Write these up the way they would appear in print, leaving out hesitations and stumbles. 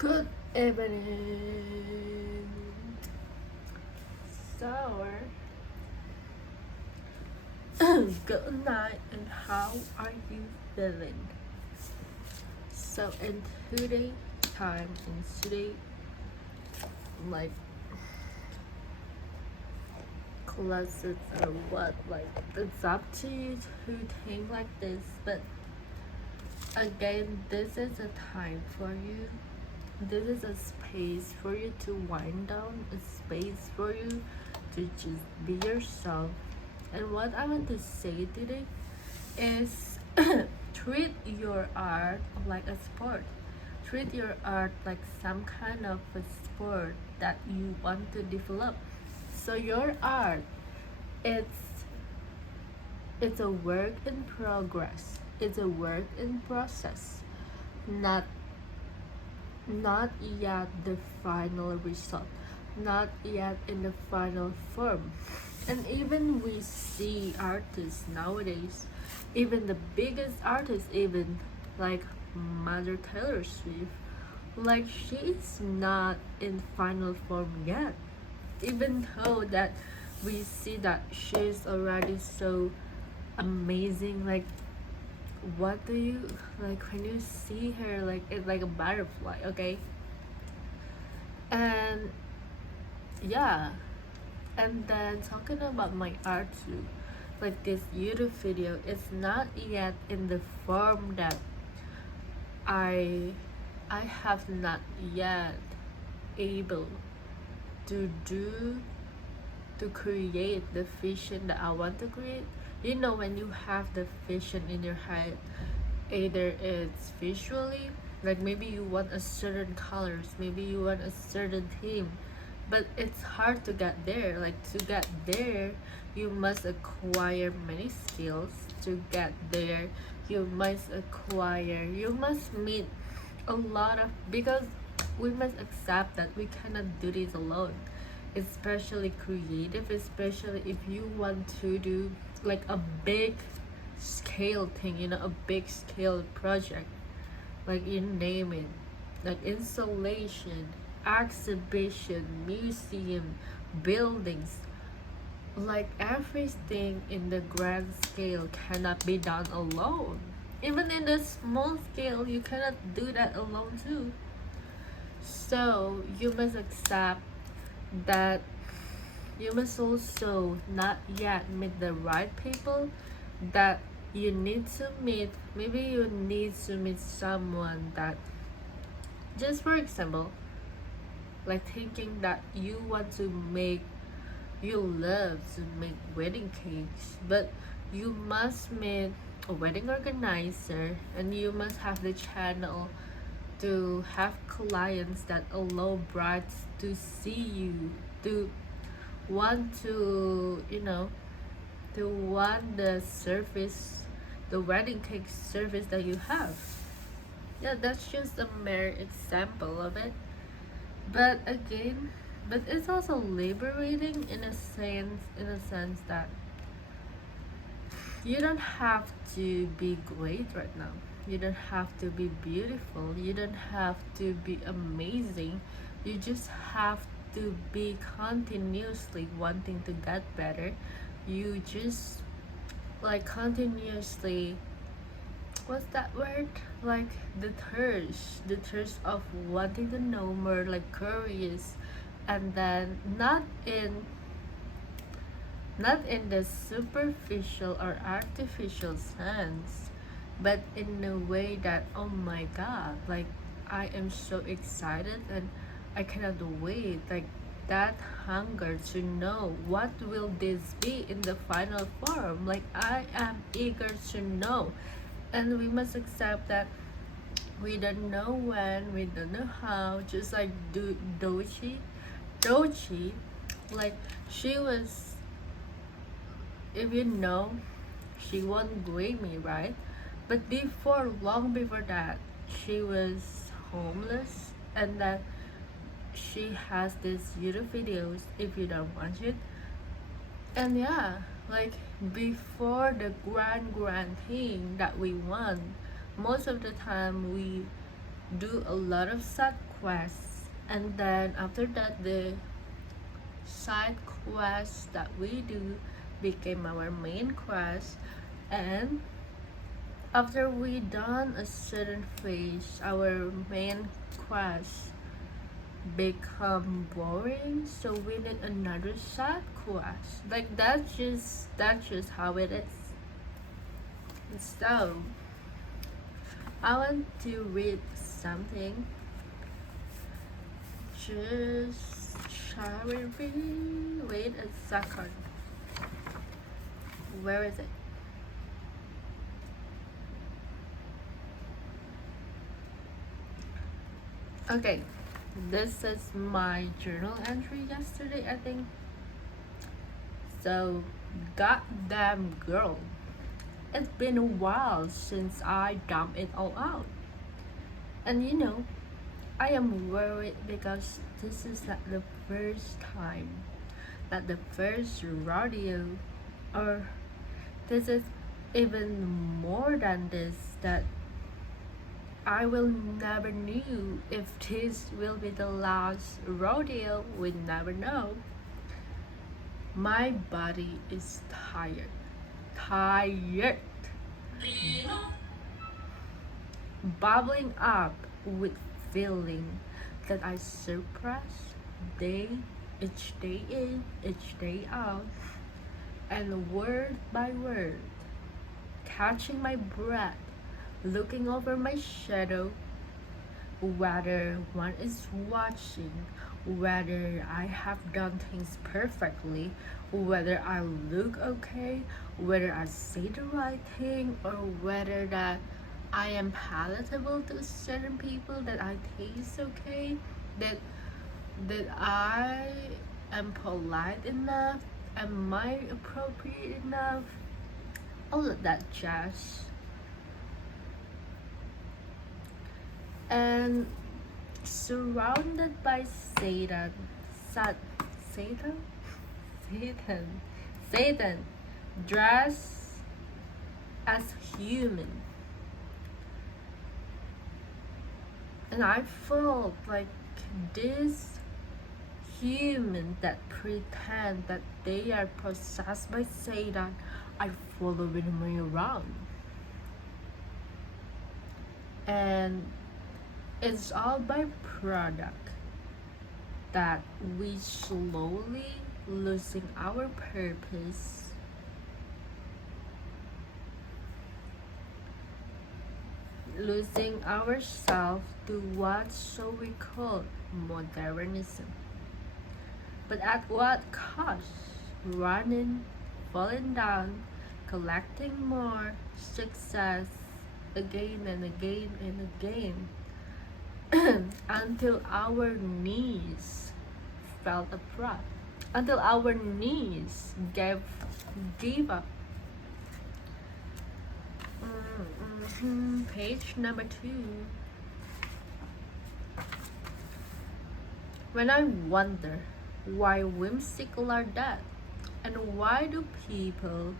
Good evening. So, good night, and how are you feeling? So, in today time, in today, like classes or what, like it's up to you to think like this. But again, this is a time for you. This is a space for you to wind down, a space for you to just be yourself. And what I want to say today is treat your art like a sport. Treat your art like some kind of a sport that you want to develop. So your art, it's it's a work in progress. It's a work in process. Not not yet the final result. Not yet in the final form. And even we see artists nowadays, even the biggest artists, even like Mother Taylor Swift, like she is not in final form yet. Even though that we see that she's already so amazing, like what do you like when you see her, like it's like a butterfly, okay? And yeah, and then talking about my art too, like this YouTube video is not yet in the form that I I have not yet able to do, to create the vision that I want to create. You know, when you have the vision in your head, either it's visually, like maybe you want a certain colors, maybe you want a certain theme, but it's hard to get there. Like to get there, you must acquire many skills. To get there, you must meet a lot of, because we must accept that we cannot do this alone, especially creative, especially if you want to do like a big scale thing, you know, a big scale project, like you name it, like installation, exhibition, museum, buildings, like everything in the grand scale cannot be done alone. Even in the small scale, you cannot do that alone too. So you must accept that you must also not yet meet the right people, that you need to meet, maybe you need to meet someone that, just for example, like thinking that you want to make, you love to make wedding cakes, but you must meet a wedding organizer, and you must have the channel to have clients that allow brides to see you, to want to, you know, to want the service, the wedding cake service that you have. Yeah, that's just a mere example of it. But again, but it's also liberating in a sense that you don't have to be great right now. You don't have to be beautiful. You don't have to be amazing. You just have to be continuously wanting to get better. You just like continuously, what's that word, like the thirst of wanting to know more, like curious. And then not in the superficial or artificial sense, but in a way that, oh my god, like I am so excited and I cannot wait, like that hunger to know what will this be in the final form. Like I am eager to know. And we must accept that we don't know when, we don't know how. Just like Dochi, like she was, if you know, she won Grammy, right? But before, long before that, she was homeless, and that she has these YouTube videos. If you don't watch it, and yeah, like before the grand thing that we want, most of the time do a lot of side quests, and then after that the side quests that we do became our main quest. And after we done a certain phase, our main quest become boring, so we need another side quest. Like that's just how it is. So I want to read something. Just shall we read? Wait a second. Where is it? Okay, this is my journal entry yesterday, I think. So, goddamn girl, it's been a while since I dumped it all out. And I am worried because this is not the first time, not the first rodeo, or this is even more than this, that I will never knew if this will be the last rodeo. We never know. My body is tired. Tired. Bubbling up with feeling that I suppress day each day in, each day out, and word by word, catching my breath, looking over my shadow, whether one is watching, whether I have done things perfectly, whether I look okay, whether I say the right thing, or whether that I am palatable to certain people, that I taste okay, that I am polite enough, am I appropriate enough, all of that jazz. And surrounded by Satan, Satan, Satan, Satan, dressed as human, and I felt like this human that pretend that they are possessed by Satan are following me around, and it's all by product that we slowly losing our purpose, losing ourselves to what so we call modernism. But at what cost? Running, falling down, collecting more success again and again and again until our knees felt a prod, until our knees gave up. Page number 2. When I wonder why whimsical are that, and why do people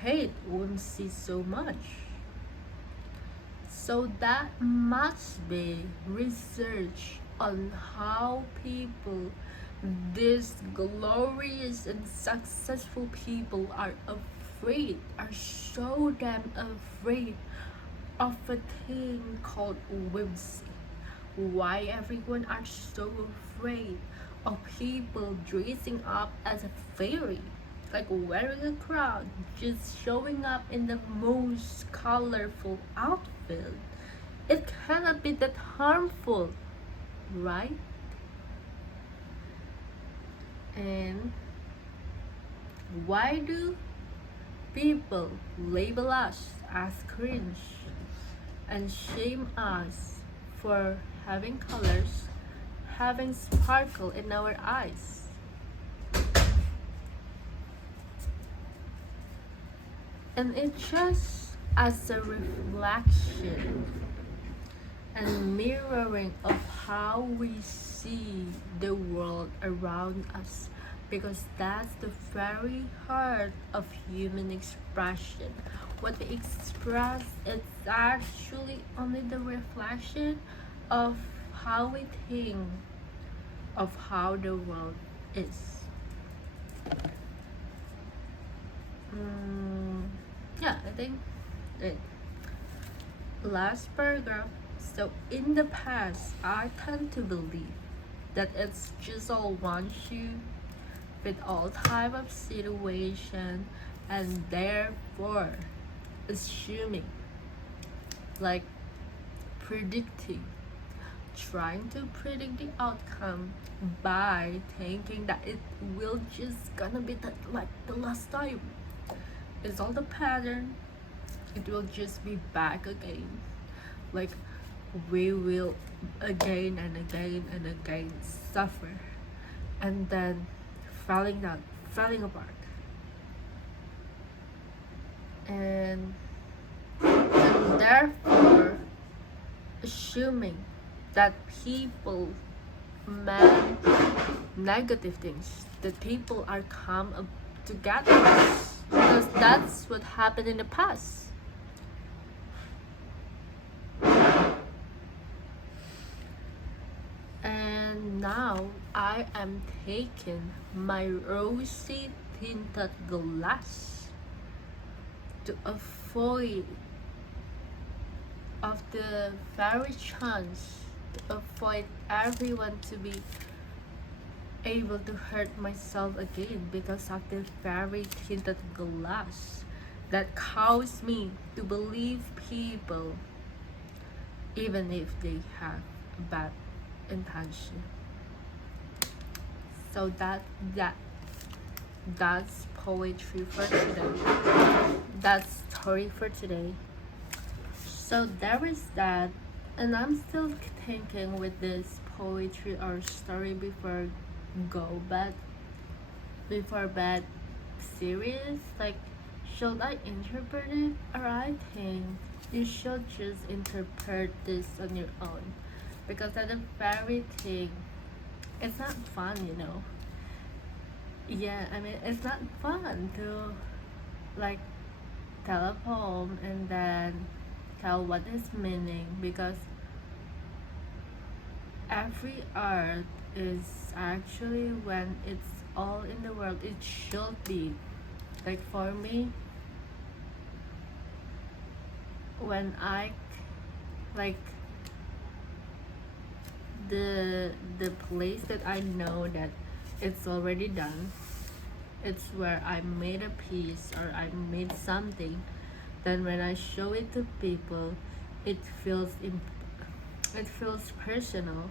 hate whimsy so much? So that must be research on how people, these glorious and successful people, are so damn afraid of a thing called whimsy. Why everyone are so afraid of people dressing up as a fairy, like wearing a crown, just showing up in the most colorful outfit. It cannot be that harmful, right? And why do people label us as cringe and shame us for having colors, having sparkle in our eyes? And it's just as a reflection and mirroring of how we see the world around us, because that's the very heart of human expression. What we express is actually only the reflection of how we think of how the world is. Mm, yeah, I think it. Last paragraph. So in the past, I tend to believe that it's just all one shoe with all type of situation, and therefore assuming, like predicting, trying to predict the outcome by thinking that it will just gonna be that like the last time. It's all the pattern. It will just be back again. Like we will again and again and again suffer and then falling down, falling apart. And therefore assuming that people meant negative things, that people are come up together, because that's what happened in the past. And now I am taking my rosy tinted glass to avoid of the very chance to avoid everyone to be able to hurt myself again because of the very tinted glass that caused me to believe people even if they have a bad intention. So that's poetry for today. That's story for today. So there is that, and I'm still thinking with this poetry or story before bed series. Like, should I interpret it, or I think you should just interpret this on your own, because at the very thing, it's not fun, you know. Yeah, I mean it's not fun to like tell a poem and then tell what is meaning, because every art is actually, when it's all in the world, it should be like, for me, when I like the place that I know that it's already done, it's where I made a piece or I made something, then when I show it to people, it feels it feels personal.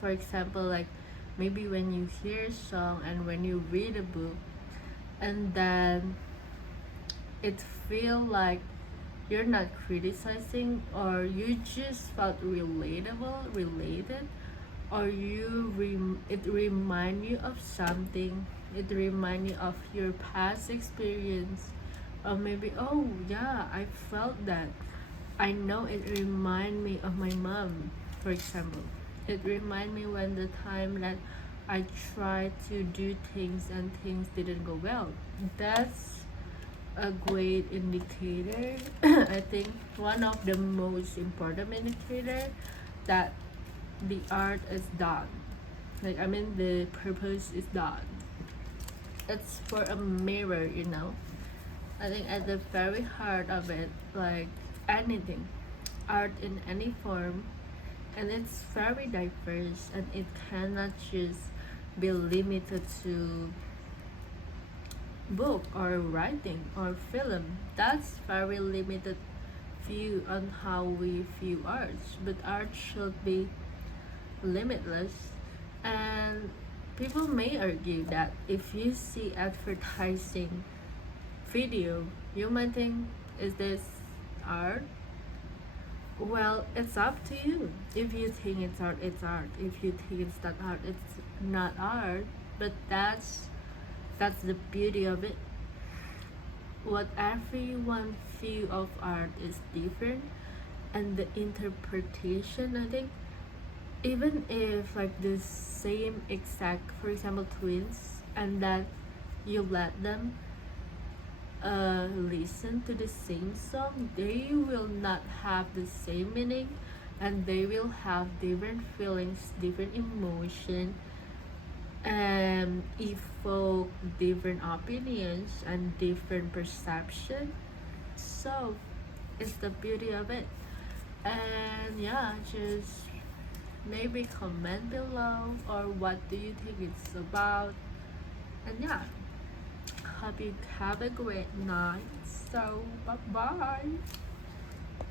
For example, like maybe when you hear a song and when you read a book, and then it feel like you're not criticizing, or you just felt related, or it remind you of something, it remind you of your past experience, or maybe, oh yeah, I felt that. I know it remind me of my mom, for example. It remind me when the time that I tried to do things and things didn't go well. That's a great indicator. I think one of the most important indicator that the art is done. Like, I mean, the purpose is done. It's for a mirror, you know. I think at the very heart of it, like anything, art in any form, and it's very diverse, and it cannot just be limited to book or writing or film. That's very limited view on how we view arts, but art should be limitless. And people may argue that if you see advertising video, you might think, is this art? Well, it's up to you. If you think it's art, it's art. If you think it's not art, it's not art. But that's the beauty of it. What everyone view of art is different, and the interpretation, I think, even if like the same exact, for example, twins, and that you let them listen to the same song, they will not have the same meaning, and they will have different feelings, different emotion, and evoke different opinions and different perception. So it's the beauty of it. And yeah, just maybe comment below, or what do you think it's about. And yeah, hope you have a great night. So bye bye.